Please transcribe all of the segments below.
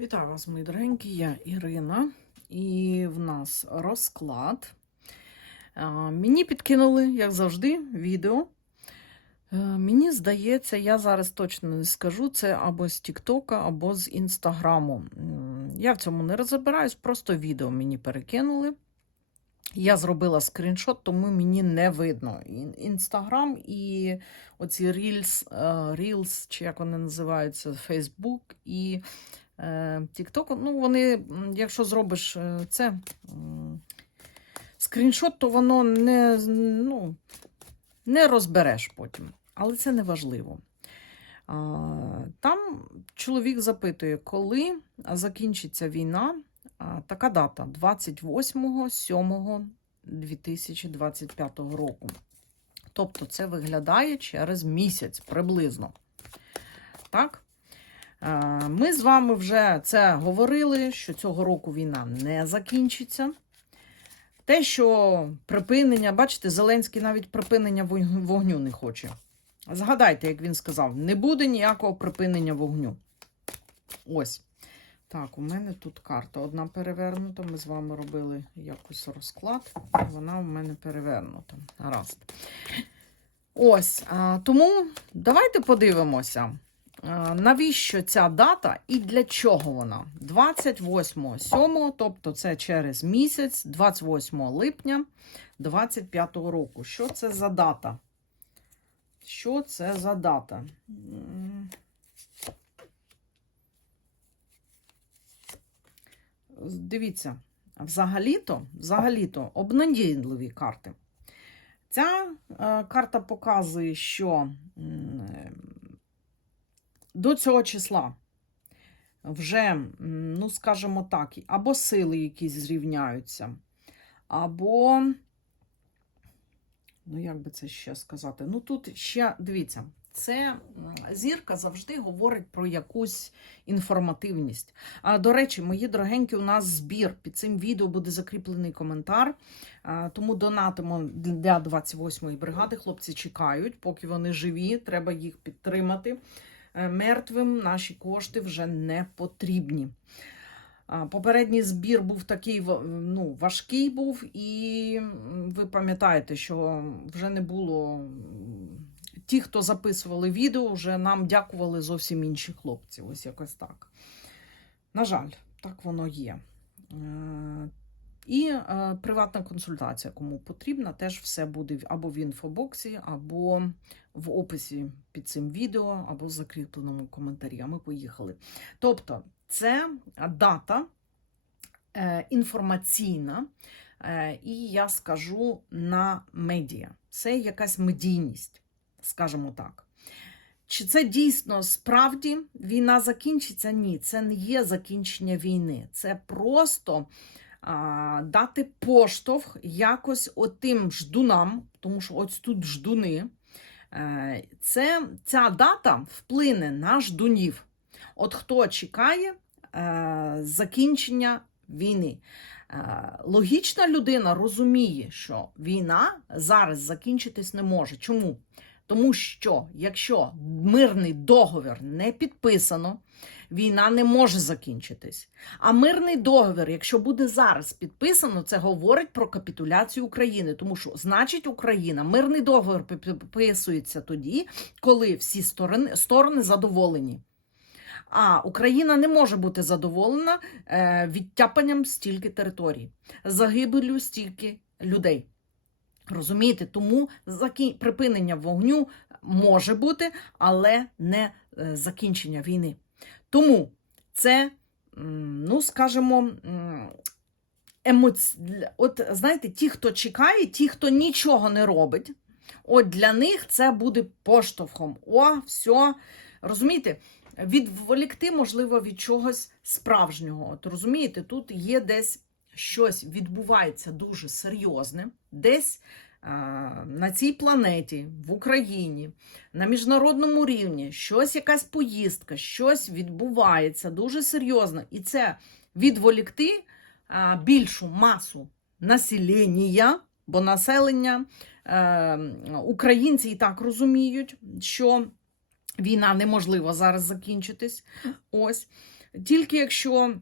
Вітаю вас, мої дорогенькі, я Ірина, і в нас розклад. Мені підкинули, як завжди, відео. Е, Мені здається, я зараз точно не скажу, це або з Тіктока, або з Інстаграму. Я в цьому не розбираюсь, просто відео мені перекинули. Я зробила скріншот, тому мені не видно. Інстаграм і оці Reels, е, Reels, чи як вони називаються, Фейсбук і TikTok, ну вони, якщо зробиш е, це скріншот, то воно не, ну, не розбереш потім. Але це не важливо. Там чоловік запитує, коли закінчиться війна. Така дата 28.07.2025 року. Тобто це виглядає через місяць приблизно. Так? Е, Ми з вами вже це говорили, що цього року війна не закінчиться. Те, що припинення, бачите, Зеленський навіть припинення вогню- не хоче. Згадайте, як він сказав, не буде ніякого припинення вогню. Ось. Так, у мене тут карта одна перевернута. Ми з вами робили якось розклад. Вона у мене перевернута. Гаразд. Ось. Тому давайте подивимося. Навіщо ця дата і для чого вона? 28.07, тобто це через місяць, 28 липня 25 року. Що це за дата? Що це за дата? Дивіться, взагалі-то, взагалі-то обнадійливі карти. Ця е, карта показує, що е, до цього числа вже, ну, скажімо так, або сили якісь зрівняються, або, ну, як би це ще сказати? Ну, тут ще дивіться, це зірка завжди говорить про якусь інформативність. А, до речі, мої дорогенькі, у нас збір. Під цим відео буде закріплений коментар. А, Тому донатимо для 28-ї бригади. Хлопці чекають, поки вони живі, треба їх підтримати. Е, Мертвим наші кошти вже не потрібні. Попередній збір був такий ну, важкий був, і ви пам'ятаєте, що вже не було. Ті, хто записували відео, вже нам дякували зовсім інші хлопці. Ось якось так. На жаль, так воно є. І е, приватна консультація, кому потрібна, теж все буде або в інфобоксі, або в описі під цим відео, або в закріпленому коментарі. А ми поїхали. Тобто, це дата е, інформаційна, е, і я скажу на медіа. Це якась медійність, скажімо так. Чи це дійсно справді війна закінчиться? Ні, це не є закінчення війни. Це просто дати поштовх якось отим ждунам, тому що ось тут ждуни. Е, Це, ця дата вплине на ждунів. От хто чекає е, закінчення війни. Е, Логічна людина розуміє, що війна зараз закінчитись не може. Чому? Тому що якщо мирний договір не підписано, війна не може закінчитись. А мирний договір, якщо буде зараз підписано, це говорить про капітуляцію України. Тому що, значить, Україна мирний договір підписується тоді, коли всі сторони, сторони задоволені. А Україна не може бути задоволена е, відтяпанням стільки територій, загибелю стільки людей. Розумієте, тому припинення вогню може бути, але не е, закінчення війни. Тому це, ну скажімо, емоці... от знаєте, ті, хто чекає, ті, хто нічого не робить, от для них це буде поштовхом. О, все. Розумієте? Відволікти, можливо, від чогось справжнього. От розумієте, тут є десь щось відбувається дуже серйозне, десь на цій планеті, в Україні, на міжнародному рівні, щось, якась поїздка, щось відбувається дуже серйозно. І це відволікти більшу масу населення, бо населення е, українці і так розуміють, що війна неможлива зараз закінчитись. Ось. Тільки якщо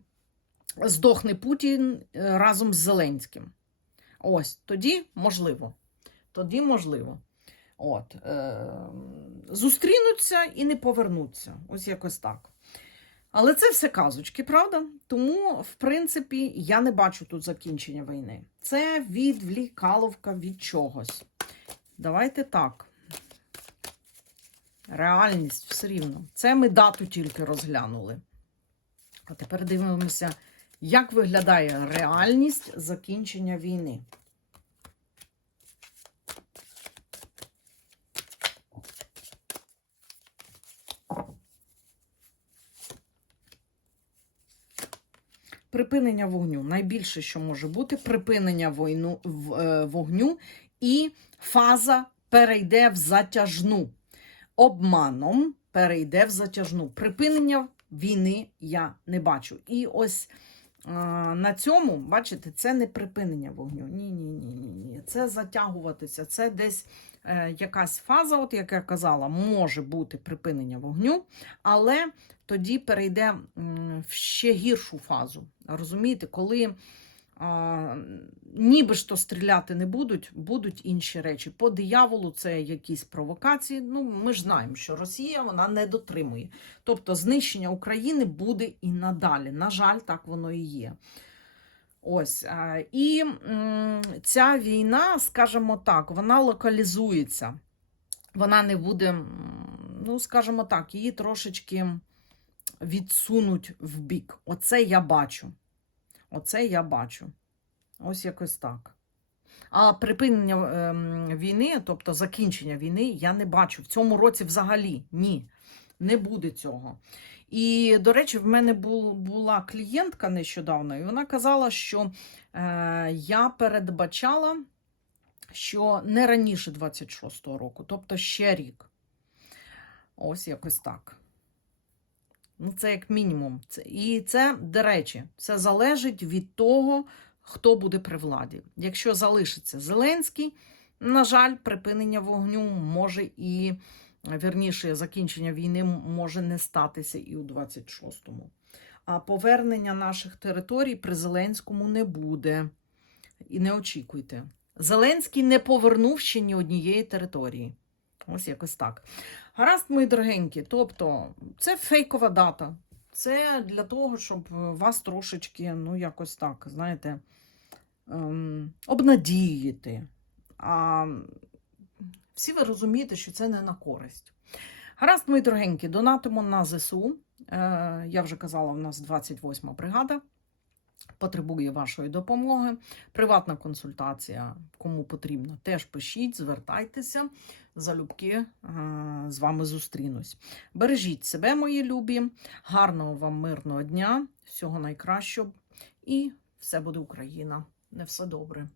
здохне Путін е, разом з Зеленським. Ось тоді можливо. Тоді можливо. От, е, зустрінуться і не повернуться. Ось якось так. Але це все казочки, правда? Тому, в принципі, я не бачу тут закінчення війни. Це відвлікаловка від чогось. Давайте так. Реальність все рівно. Це ми дату тільки розглянули. А тепер дивимося, як виглядає реальність закінчення війни. Припинення вогню. Найбільше, що може бути, припинення війну, е, вогню і фаза перейде в затяжну. Обманом перейде в затяжну. Припинення війни я не бачу. І ось на цьому, бачите, це не припинення вогню. Ні, ні, ні. Це затягуватися. Це десь е, якась фаза, от як я казала, може бути припинення вогню, але тоді перейде в ще гіршу фазу. Розумієте, коли ніби ж то стріляти не будуть, будуть інші речі. По дияволу це якісь провокації. Ну, ми ж знаємо, що Росія вона не дотримує. Тобто знищення України буде і надалі. На жаль, так воно і є. Ось. І ця війна, скажімо так, вона локалізується. Вона не буде, ну, скажімо так, її трошечки відсунуть в бік. Оце я бачу. Оце я бачу. Ось якось так. А припинення ем, війни, тобто закінчення війни, я не бачу. В цьому році взагалі ні. Не буде цього. І, до речі, в мене бу- була клієнтка нещодавно, і вона казала, що е, я передбачала, що не раніше 26-го року, тобто ще рік. Ось якось так. Ну, це як мінімум. І це, до речі, це залежить від того, хто буде при владі. Якщо залишиться Зеленський, на жаль, припинення вогню може і, вірніше, закінчення війни може не статися і у 26-му. А повернення наших територій при Зеленському не буде. І не очікуйте. Зеленський не повернув ще ні однієї території. Ось якось так. Гаразд, мої дорогенькі, тобто це фейкова дата. Це для того, щоб вас трошечки, ну, якось так, знаєте, ем, обнадіяти. А всі ви розумієте, що це не на користь. Гаразд, мої дорогенькі, донатимо на ЗСУ. Е, я вже казала, у нас 28 бригада. Потребує вашої допомоги. Приватна консультація, кому потрібно, теж пишіть, звертайтеся. Залюбки е, з вами зустрінусь. Бережіть себе, мої любі, гарного вам мирного дня, всього найкращого, і все буде Україна. Не все добре.